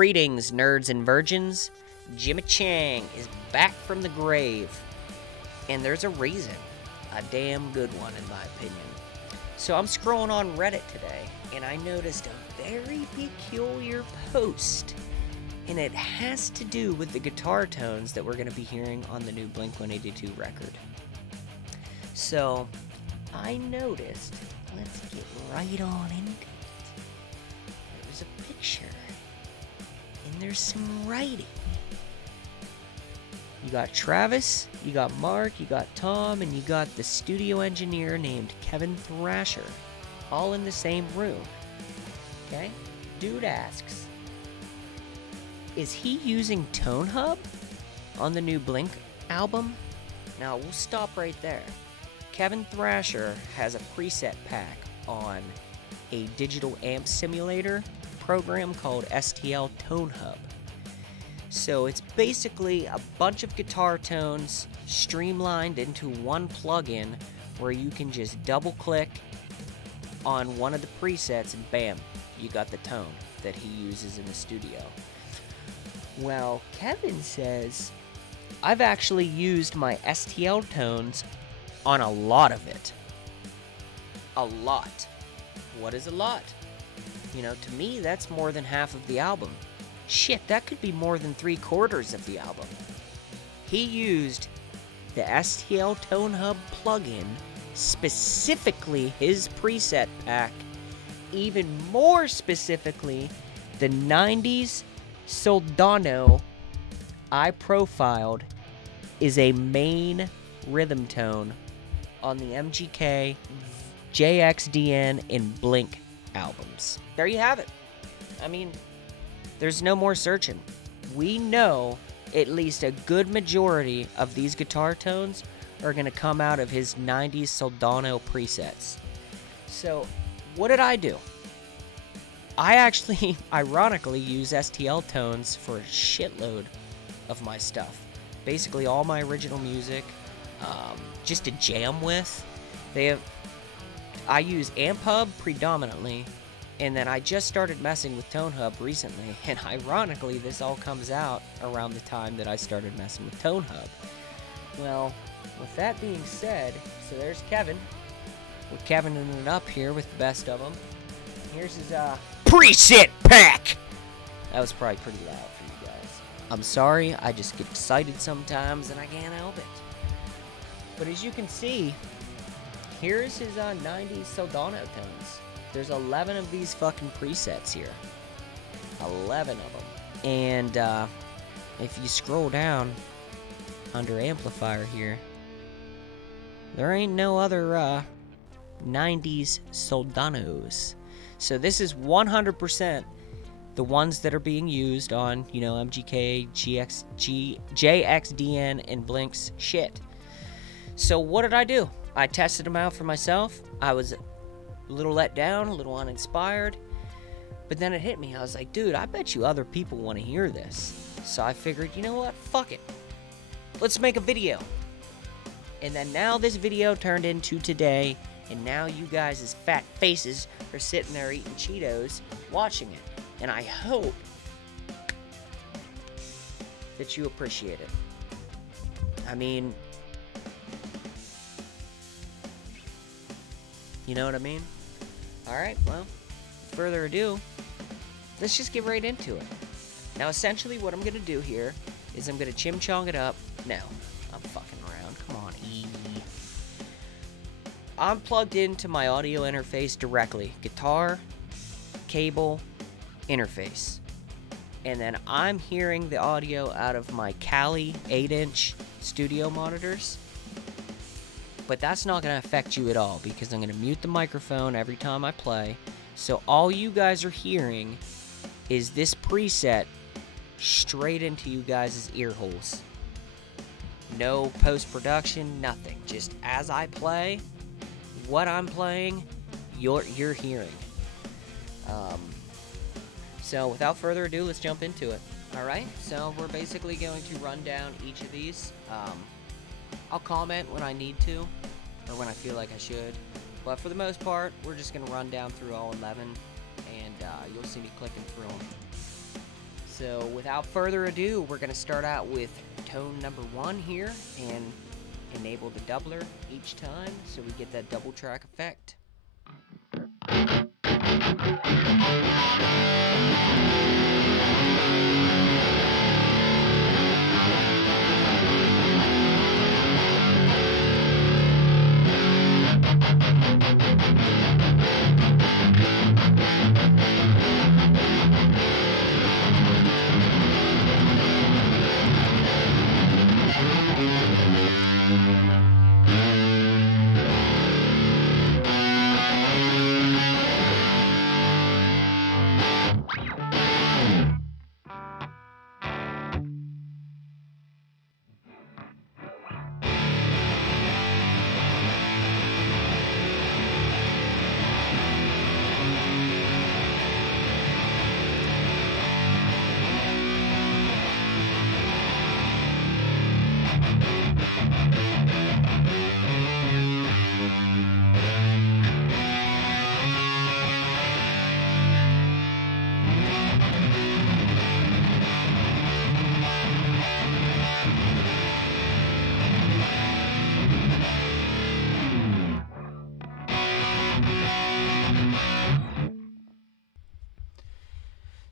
Greetings, nerds and virgins. Jimmy Chang is back from the grave. And there's a reason. A damn good one, in my opinion. So I'm scrolling on Reddit today, and I noticed a very peculiar post. And it has to do with the guitar tones that we're going to be hearing on the new Blink-182 record. So, I noticed, let's get right on into it. There's a picture, and there's some writing. You got Travis, you got Mark, you got Tom, and you got the studio engineer named Kevin Thrasher, all in the same room. Okay? Dude asks, is he using tonehub on the new Blink album? Now, we'll stop right there. Kevin Thrasher has a preset pack on a digital amp simulator program called STL Tones. So it's basically a bunch of guitar tones streamlined into one plugin where you can just double click on one of the presets and bam, you got the tone that he uses in the studio. Well, Kevin says, I've actually used my STL Tones on a lot of it. A lot. What is a lot? You know, to me, that's more than half of the album. Shit, that could be more than 3/4 of the album. He used the STL Tonehub plugin, specifically his preset pack, even more specifically, the 90s soldano I profiled is a main rhythm tone on the MGK, JXDN, and Blink albums. There you have it. I mean, there's no more searching. We know at least a good majority of these guitar tones are going to come out of his 90s soldano presets. So, what did I do? I actually, ironically, use STL Tones for a shitload of my stuff. Basically, all my original music, just to jam with. I use AmpHub predominantly, and then I just started messing with tonehub recently, and ironically, this all comes out around the time that I started messing with tonehub. Well, with that being said, so there's Kevin. We're Kevining it up here with the best of them. Here's his preset pack! That was probably pretty loud for you guys. I'm sorry, I just get excited sometimes and I can't help it. But as you can see, here's his 90s soldano tones. There's 11 of these fucking presets here. 11 of them. And if you scroll down under amplifier here, there ain't no other 90s soldanos. So this is 100% the ones that are being used on, you know, MGK, JXDN, and Blink's shit. So what did I do? I tested them out for myself. I was a little let down, a little uninspired. But then it hit me. I was like, dude, I bet you other people want to hear this. So I figured, you know what? Fuck it. Let's make a video. And then now this video turned into today. And now you guys' fat faces are sitting there eating Cheetos, watching it. And I hope that you appreciate it. I mean, you know what I mean? Alright, well, further ado, let's just get right into it. Now, essentially what I'm going to do here is I'm going to chim-chong it up. No, I'm fucking around. Come on, I'm plugged into my audio interface directly. Guitar, cable, interface. And then I'm hearing the audio out of my Kali 8-inch studio monitors. But that's not going to affect you at all because I'm going to mute the microphone every time I play. So all you guys are hearing is this preset straight into you guys' ear holes. No post-production, nothing. Just as I play, what I'm playing, you're hearing. So without further ado, let's jump into it. Alright, so we're basically going to run down each of these. I'll comment when I need to, or when I feel like I should. But for the most part, we're just going to run down through all 11, and you'll see me clicking through them. So without further ado, we're going to start out with tone number 1 here and enable the doubler each time so we get that double track effect.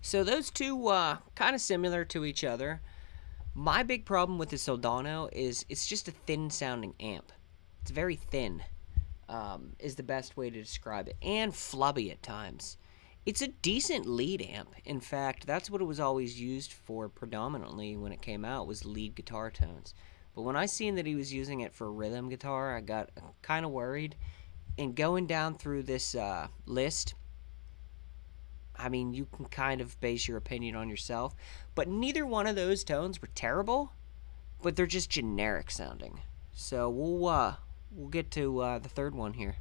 So those two kind of similar to each other. My big problem with the Soldano is it's just a thin sounding amp. It's very thin, is the best way to describe it, and flubby at times. It's a decent lead amp. In fact, that's what it was always used for predominantly when it came out, was lead guitar tones. But when I seen that he was using it for rhythm guitar, I got kind of worried. And going down through this list, I mean, you can kind of base your opinion on yourself, but neither one of those tones were terrible, but they're just generic sounding. So we'll get to the third one here.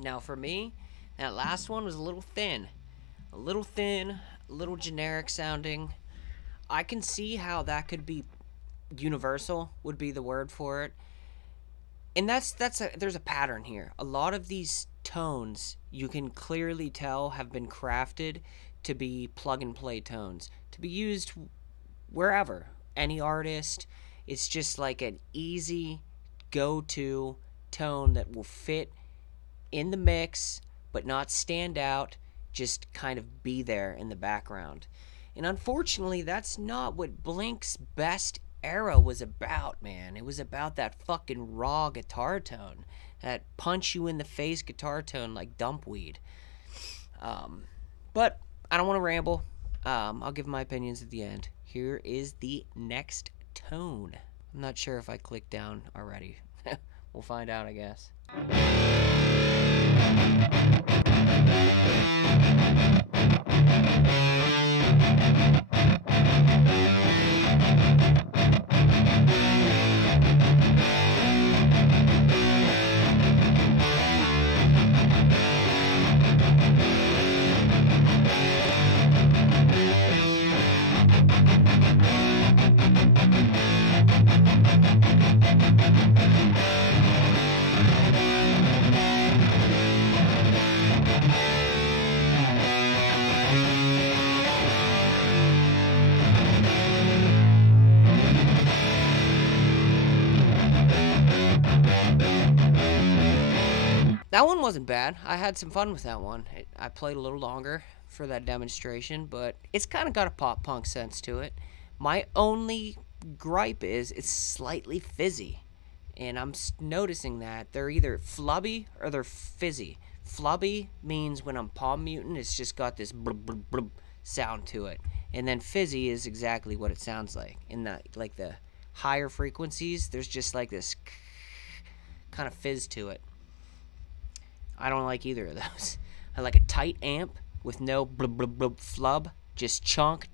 Now for me, that last one was a little thin, a little generic sounding. I can see how that could be universal, would be the word for it. And there's a pattern here. A lot of these tones, you can clearly tell, have been crafted to be plug and play tones, to be used wherever, any artist. It's just like an easy go-to tone that will fit in the mix but not stand out, just kind of be there in the background. And unfortunately, that's not what Blink's best era was about, man. It was about that fucking raw guitar tone. That punch you in the face guitar tone like dumpweed. But I don't want to ramble. I'll give my opinions at the end. Here is the next tone. I'm not sure if I clicked down already. We'll find out, I guess. That one wasn't bad. I had some fun with that one. I played a little longer for that demonstration, but it's kind of got a pop punk sense to it. My only gripe is it's slightly fizzy, and I'm noticing that they're either flubby or they're fizzy. Flubby means when I'm palm muting, it's just got this blub, blub, blub sound to it, and then fizzy is exactly what it sounds like. In the higher frequencies, there's just like this kind of fizz to it. I don't like either of those. I like a tight amp with no blub blub blub flub, just chunk,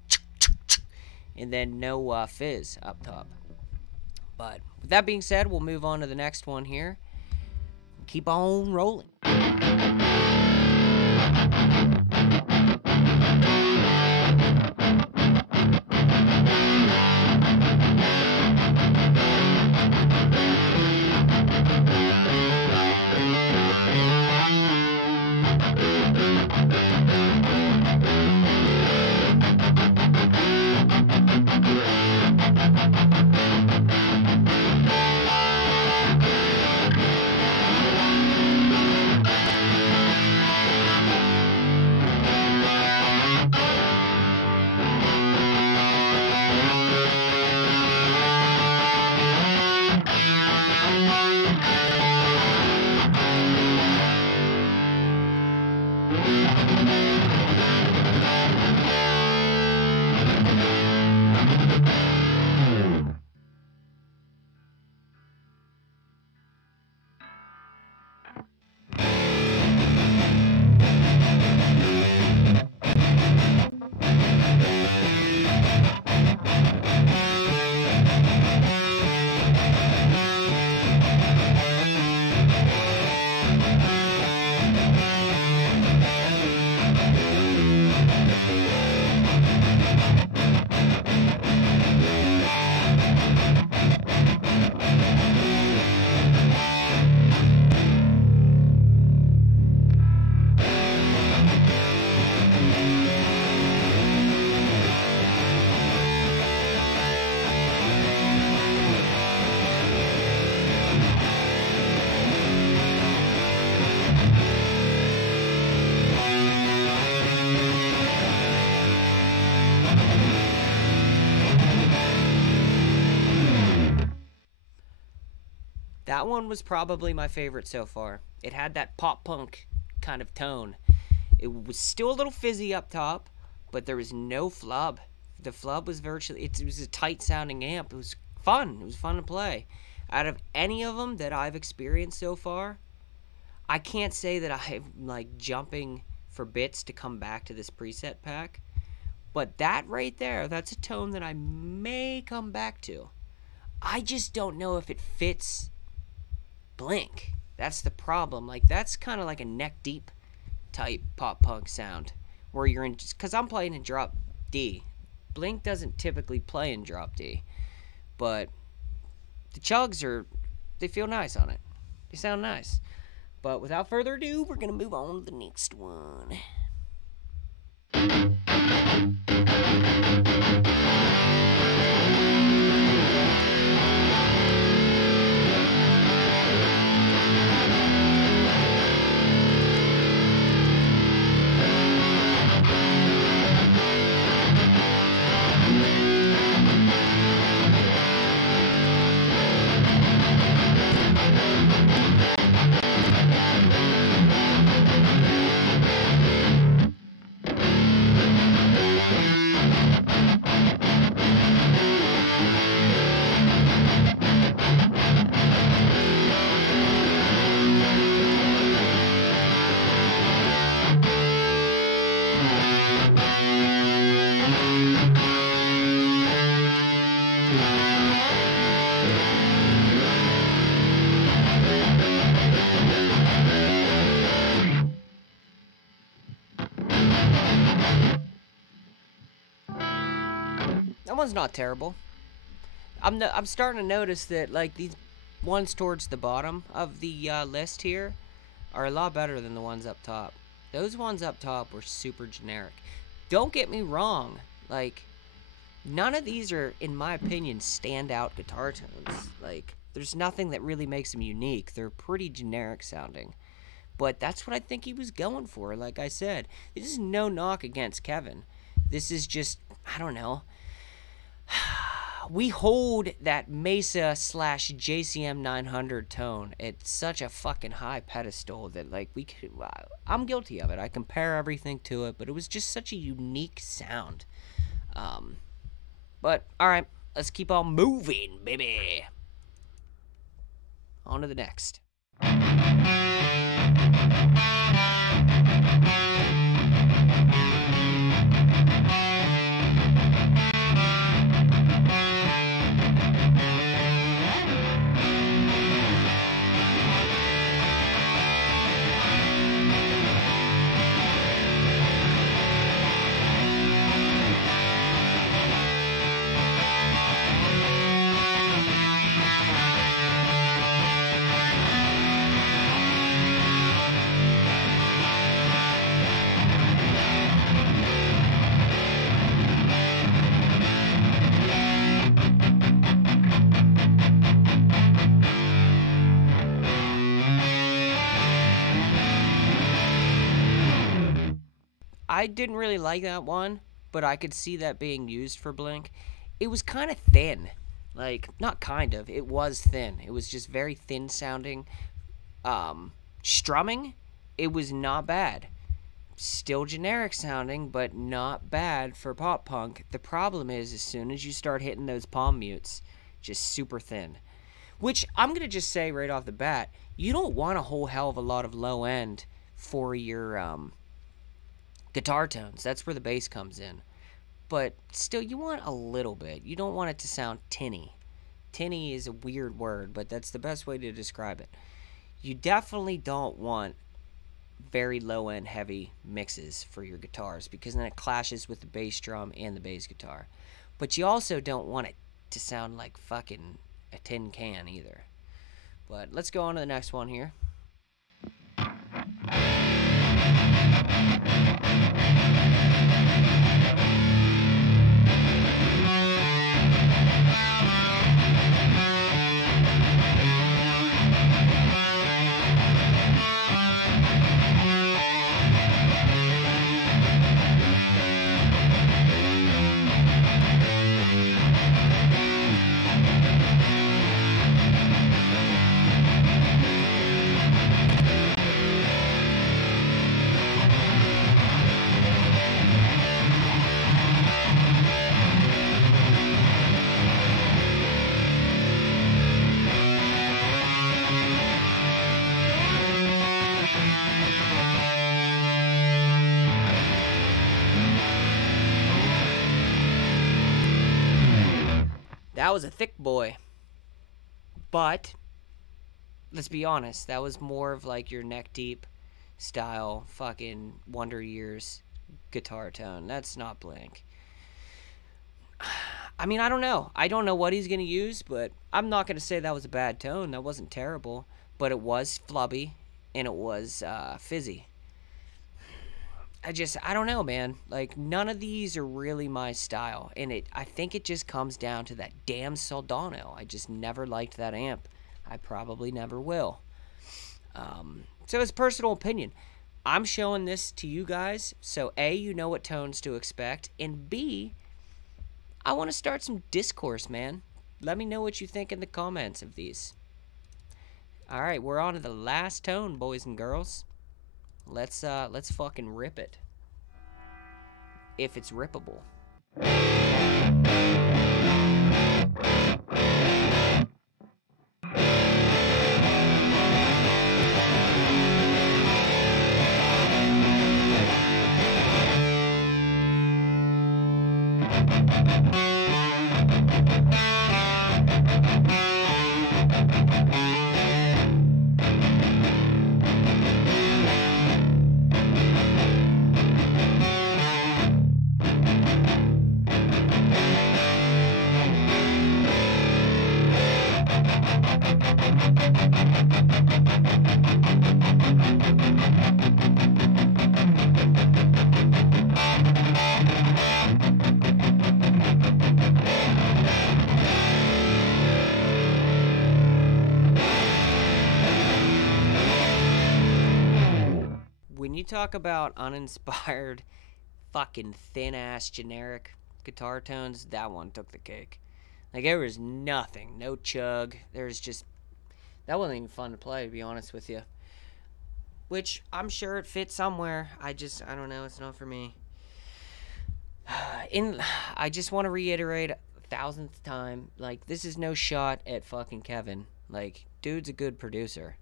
and then no fizz up top. But with that being said, we'll move on to the next one here. Keep on rolling. That one was probably my favorite so far. It had that pop punk kind of tone. It was still a little fizzy up top, but there was no flub. The flub was virtually, it was a tight sounding amp. It was fun. It was fun to play. Out of any of them that I've experienced so far, I can't say that I'm like jumping for bits to come back to this preset pack. But that right there, that's a tone that I may come back to. I just don't know if it fits Blink. That's the problem. Like, that's kind of like a neck deep type pop punk sound where you're in, just because I'm playing in drop D. Blink doesn't typically play in drop D, but the chugs they feel nice on it. They sound nice. But without further ado, we're gonna move on to the next one. That one's not terrible. I'm starting to notice that, like, these ones towards the bottom of the list here are a lot better than the ones up top. Those ones up top were super generic. Don't get me wrong, like, none of these are, in my opinion, standout guitar tones. Like, there's nothing that really makes them unique. They're pretty generic sounding. But that's what I think he was going for, like I said. This is no knock against Kevin. This is just, I don't know. We hold that Mesa / JCM 900 tone at such a fucking high pedestal that, like, I'm guilty of it. I compare everything to it, but it was just such a unique sound. But, alright, let's keep on moving, baby. On to the next. I didn't really like that one, but I could see that being used for Blink. It was kind of thin. Like, not kind of, it was thin. It was just very thin sounding. Strumming, it was not bad. Still generic sounding, but not bad for pop punk. The problem is, as soon as you start hitting those palm mutes, just super thin. Which, I'm going to just say right off the bat, you don't want a whole hell of a lot of low end for your, guitar tones. That's where the bass comes in. But still, you want a little bit. You don't want it to sound tinny. Tinny is a weird word, but that's the best way to describe it. You definitely don't want very low-end heavy mixes for your guitars, because then it clashes with the bass drum and the bass guitar. But you also don't want it to sound like fucking a tin can either. But let's go on to the next one here. That was a thick boy. But, let's be honest, that was more of like your neck deep style fucking Wonder Years guitar tone. That's not Blink. I mean, I don't know. I don't know what he's going to use, but I'm not going to say that was a bad tone. That wasn't terrible. But it was flubby, and it was fizzy. I don't know, man. Like, none of these are really my style. And I think it just comes down to that damn soldano. I just never liked that amp. I probably never will. So it's personal opinion. I'm showing this to you guys, so A, you know what tones to expect, and B, I want to start some discourse, man. Let me know what you think in the comments of these. Alright, we're on to the last tone, boys and girls. Let's fucking rip it. If it's rippable. you talk about uninspired, fucking thin-ass generic guitar tones, that one took the cake. Like, there was nothing. No chug. There's just... That wasn't even fun to play, to be honest with you. Which, I'm sure it fits somewhere. I don't know. It's not for me. I just want to reiterate 1,000th time, like, this is no shot at fucking Kevin. Like, dude's a good producer.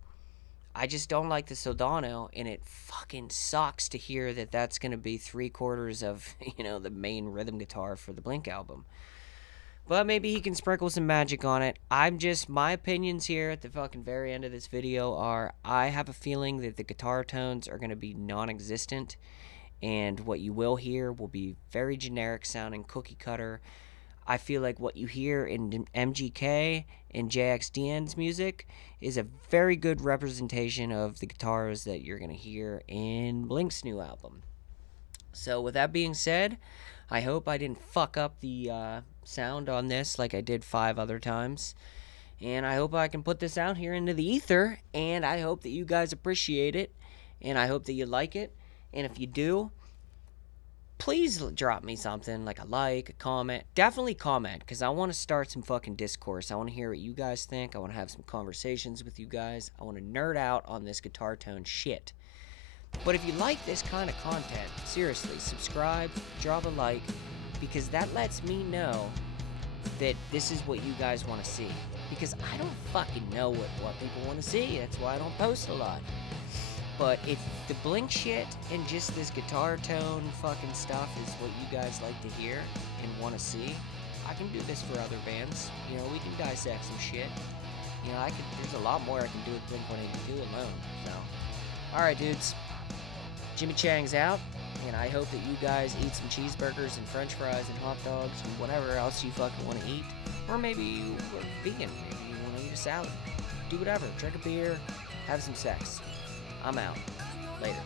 I just don't like the soldano, and it fucking sucks to hear that that's going to be 3/4 of, the main rhythm guitar for the Blink album. But maybe he can sprinkle some magic on it. My opinions here at the fucking very end of this video are, I have a feeling that the guitar tones are going to be non-existent, and what you will hear will be very generic sounding, cookie cutter. I feel like what you hear in MGK and JXDN's music is a very good representation of the guitars that you're going to hear in Blink's new album. So with that being said, I hope I didn't fuck up the sound on this like I did 5 other times. And I hope I can put this out here into the ether, and I hope that you guys appreciate it, and I hope that you like it. And if you do, please drop me something, like a comment. Definitely comment, because I want to start some fucking discourse. I want to hear what you guys think. I want to have some conversations with you guys. I want to nerd out on this guitar tone shit. But if you like this kind of content, seriously, subscribe, drop a like, because that lets me know that this is what you guys want to see. Because I don't fucking know what people want to see. That's why I don't post a lot. But if the Blink shit and just this guitar tone fucking stuff is what you guys like to hear and want to see, I can do this for other bands. We can dissect some shit. There's a lot more I can do with Blink 182 alone. So, alright, dudes. Jimmy Chang's out, and I hope that you guys eat some cheeseburgers and french fries and hot dogs and whatever else you fucking want to eat. Or maybe you are vegan. Maybe you want to eat a salad. Do whatever. Drink a beer. Have some sex. I'm out. Later.